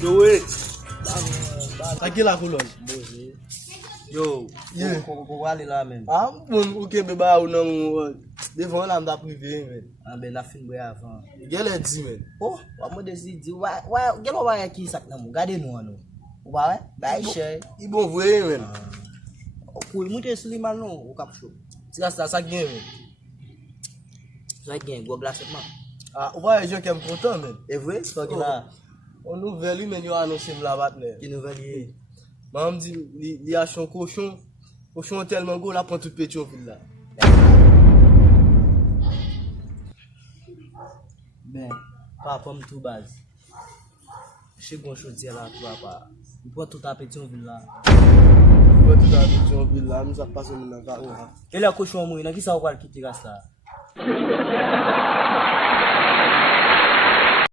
Yo, aqui lá, Colônia. Yo, Yeah. ko ali lá mesmo. Ah, o que beba ou não? Devant lá, me dá privé, velho. Ah, ben la fin boy avant. Quel est dit, man? Oh, vamos decidir. Vai, gelo vai aqui sak namu. Gade no ano. Vai, vai che. E bon, vrai, man. Ko muito Suliman no, o capcho. Tu as ça gain, man. Ça gain go glace man. Ah, ou pas les gens qui aiment content, man. É vrai, só que lá On nouvelle, lui, mais il a annoncé me la battre, man. que não valia. Maman me dit, il a acheté un cochon. Cochon tellement gros, là, prend tout Pétionville, là. Ben, papa me tout base. Chegou um chaudier lá, tu papa. Enquanto tu tá Pétionville lá. Prend tout à Pétionville, là, nous a passé dans le carreau. Ele é coxão muito, aqui só o cara que te gasta.